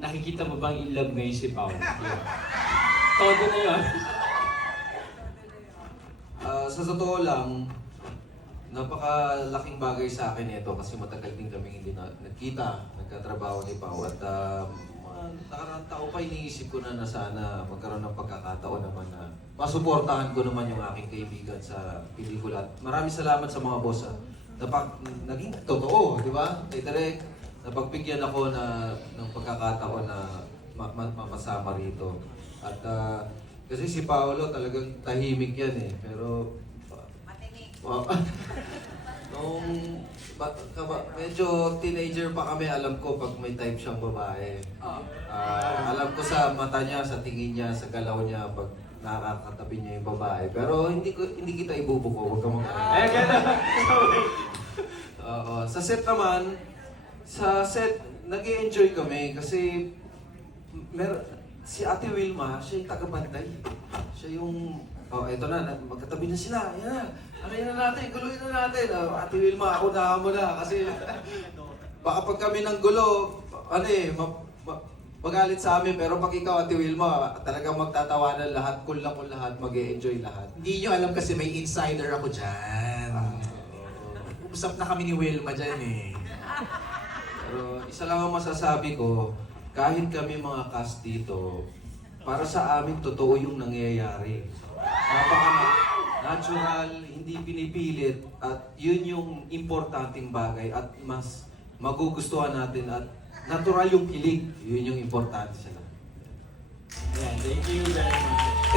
nakikita mo bang in love ngayon si Paolo? Todo na yun. Sa totoo lang, napakalaking bagay sa akin ito kasi matagal din kami hindi nagkita, nagkatrabaho ni Pao at nakaraang taon pa iniisip ko na sana magkaroon ng pagkakataon naman na masuportahan ko naman yung aking kaibigan sa pelikula. At maraming salamat sa mga boss naging totoo, di ba? Kay Direk, napagbigyan ako ng pagkakataon na masama rito. At kasi si Paolo talagang tahimik yan eh, pero nung medyo teenager pa kami, alam ko pag may type siyang babae. Alam ko sa mata niya, sa tingin niya, sa galaw niya, pag nakakatabi niya yung babae. Pero hindi kita ibubuko, huwag ka mag-alala. Sa set naman, nag-i-enjoy kami kasi si Ate Wilma, siya yung taga-bantay. Siya yung, eto na, magkatabi na sila, yan na. Alayin na natin, guluhin na natin. Ate Wilma, ako na mo na kasi baka pag kami ng gulo, magalit sa amin. Pero pag ikaw, Ate Wilma, talagang magtatawanan lahat, cool lang kung lahat, mag-e-enjoy lahat. Hindi nyo alam kasi may insider ako dyan. Usap na kami ni Wilma dyan eh. Pero isa lang ang masasabi ko, kahit kami mga cast dito, para sa amin totoo yung nangyayari. Napaka-natural, hindi pinipilit, at yun yung importanteng bagay at mas magugustuhan natin at natural yung kilig. Yun yung importante sila. Ayan, thank you very much.